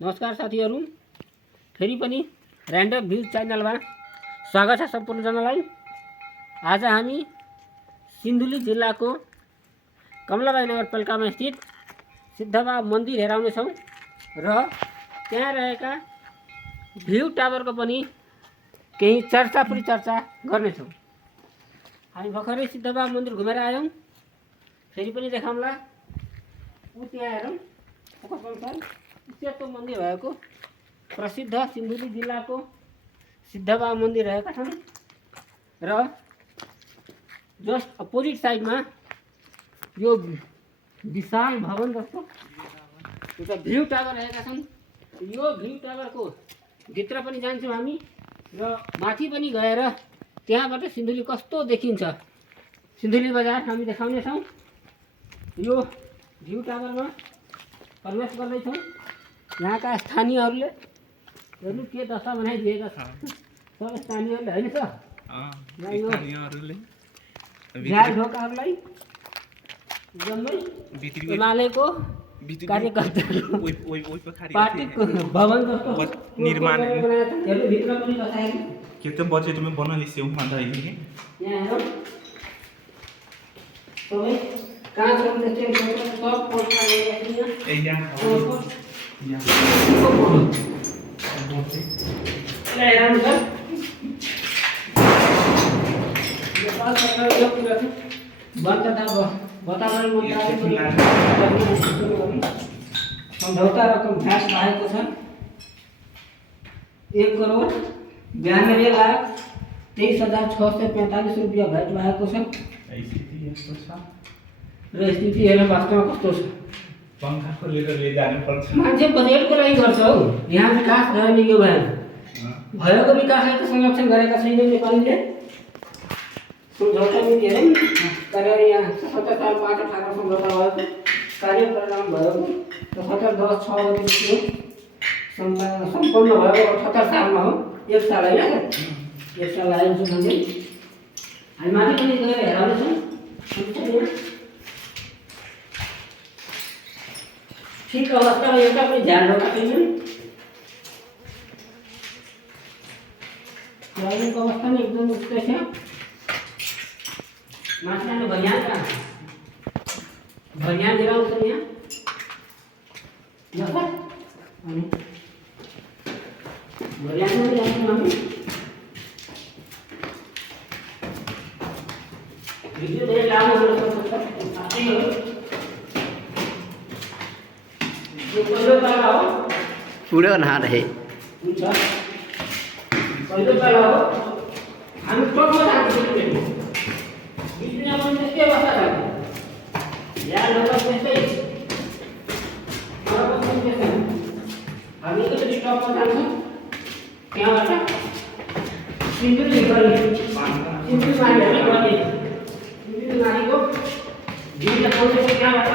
नमस्कार साथीहरू, फेरि पनि ऱ्यान्डम भ्युज च्यानलमा स्वागत छ सम्पूर्णजनालाई। आज हामी सिन्धुली जिल्लाको कमलाबाई नगरपालिकामा स्थित सिद्धबाबा मन्दिर हेराउने छौँ र त्यहाँ रहेका भ्यू टावरको पनि केही चर्चा गर्नेछौँ। हामी भर्खरै सिद्धबाबा मन्दिर घुमेर आयौँ, फेरि पनि देखाउँला। त्यहाँ हेरौँ, सेतो मन्दिर भएको प्रसिद्ध सिन्धुली जिल्लाको सिद्धबाबा मन्दिर रहेका छन् र जस्ट अपोजिट साइडमा यो विशाल भवन जस्तो एउटा भ्यू टावर रहेका छन्। यो भ्यू टावरको भित्र पनि जान्छौँ हामी र माथि पनि गएर त्यहाँबाट सिन्धुली कस्तो देखिन्छ, सिन्धुली बजार हामी देखाउनेछौँ। यो भ्यू टावरमा प्रवेश गर्दैछौँ। यहाँका स्थानीयहरूले हेर्नु के दशा बनाइदिएका छ। सब स्थानीयहरूले होइन त, झ्याल ढोकाहरूलाई जम्मै एमालेको कार्यकर्ताहरू पार्टीको भवन जस्तो निर्माण हेर्नु भित्र पनि बसाएको कितने बजे तुम्हें बना ली से यहाँ यहाँ हेरौँ। सबै काँचहरू सब पोल्का सम्झौता रकम घाँस भएको छ। 1,92,23,645 रुपियाँ भेट भएको छ र स्थिति हेर्न वास्तवमा कस्तो छ। पंखा खोलेर ले जानु पर्छ। मान्छे बजेटको लागि गर्छ हौ। यहाँ विकास भयो नि, यो भएन। भएको विकासलाई त संरक्षण गरेका छैन नेपालीले। सम्झौता नीति हेरौँ, गरेर यहाँ 77 सालको 8 ठाकुर सम्झौता भएको कार्य परिणाम भएको 77/10/6 गतिदेखि सम्पन्न भएको 78 सालमा हो। एक साल होइन, एक साल आएको छ भने हामी माथि पनि गएर हेराउँछौँ। ठिक अवस्थामा एउटा पनि झ्याल ढोका छैन। लाइनको अवस्था पनि एकदम उस्तै छ। माथि जानु भनिहाल्छ, भनिहाल लिएर आउँछ यहाँ अनि भनिहाल पनि जान्छौँ हामी। भिडियो धेरै लामो हुन सक्छ साथीहरू। पूरा नहा रहे हुन्छ, पहिलो पालो हो। हामी टोकमा जान्छौँ, बिचमा पनि त्यस्तै अवस्था छ। यहाँ लोक त्यस्तै, हामी एकचोटि टपमा जान्छौँ। त्यहाँबाट सिन्धुली गरी सिन्धुली मारीहरू गर्ने सिन्धुली मारीको जिल्ला पहुँचेको त्यहाँबाट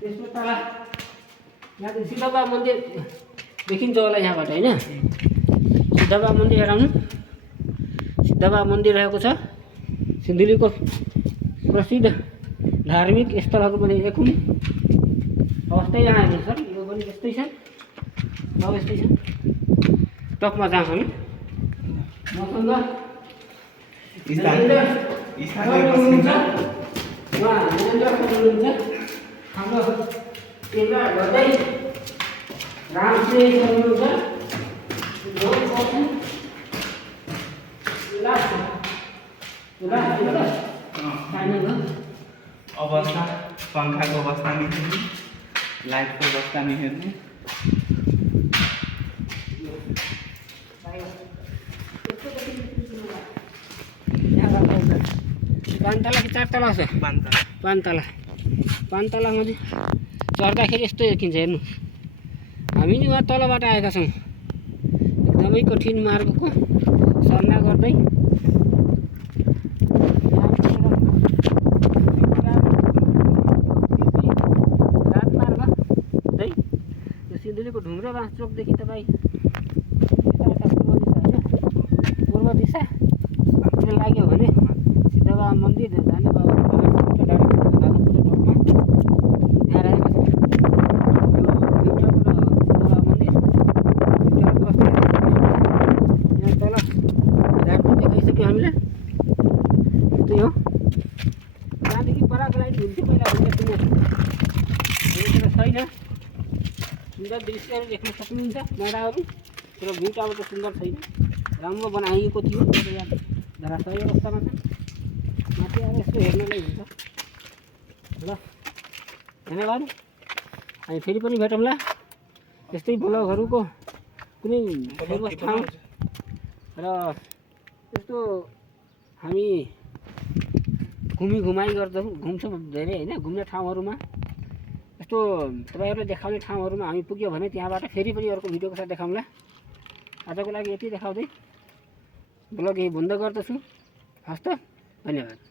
तेस्रो तला यहाँ सिद्धबाबा मन्दिर देखिन्छ होला यहाँबाट होइन। सिद्धबाबा मन्दिर हेराउनु। सिद्धबाबा मन्दिर रहेको छ सिन्धुलीको प्रसिद्ध धार्मिक स्थलहरू पनि एक हुन्। अवस्था यहाँ हेर्नु सर, यो पनि यस्तै छ, सब यस्तै छ। टपमा जान्छ हामी। मसँग हाम्रो केन्द्र गर्दै रामसिंह हुनुहुन्छ। अवस्था पंखाको अवस्था नहीं हेर्नु, लाइटको अवस्था नहीं हेर्नु। पाँचतला कि 4 तला छ? 5 तला। 5 तलामा चाहिँ चढ्दाखेरि यस्तो देखिन्छ हेर्नु। हामी नि वहाँ तलबाट आएका छौँ, एकदमै कठिन मार्गको सामना गर्दै राजमार्ग हुँदै यो सिन्धुलीको ढुङ्ग्रो बाँस चोकदेखि तपाईँ पूर्व दिशा लाग्यो भने सिद्धबाबा मन्दिर जाने भयो डाइरेक्ट जानुपर्छ टपमा यहाँ रहेको छ यो भिउटाबाट सिद्धबाबा मन्दिर भिउटाबाट बस्दै यहाँ तल घाटमा देखाइसक्यो हामीले त्यही हो त्यहाँदेखि पराग्लाइड हुन्थ्यो पहिला भनेर सुनेको छु छैन सुन्दर दृश्यहरू देख्न सक्नुहुन्छ डाँडाहरू तर भिउटाबाट सुन्दर छैन राम्रो बनाइएको थियो तर यहाँ धराशायी अवस्थामा छ माथि आएर यसो हेर्नलाई हुन्छ ल धन्यवाद हामी फेरि पनि भेटौँला यस्तै ब्लगहरूको कुनै फेमस ठाउँ र यस्तो हामी घुमाइ गर्छौँ घुम्छौँ धेरै होइन घुम्ने ठाउँहरूमा यस्तो तपाईँहरूलाई देखाउने ठाउँहरूमा हामी पुग्यो भने त्यहाँबाट फेरि पनि अर्को भिडियोको साथ देखाउँला आजको लागि यति देखाउँदै ब्लग यही बन्द गर्दछु हस् त धन्यवाद।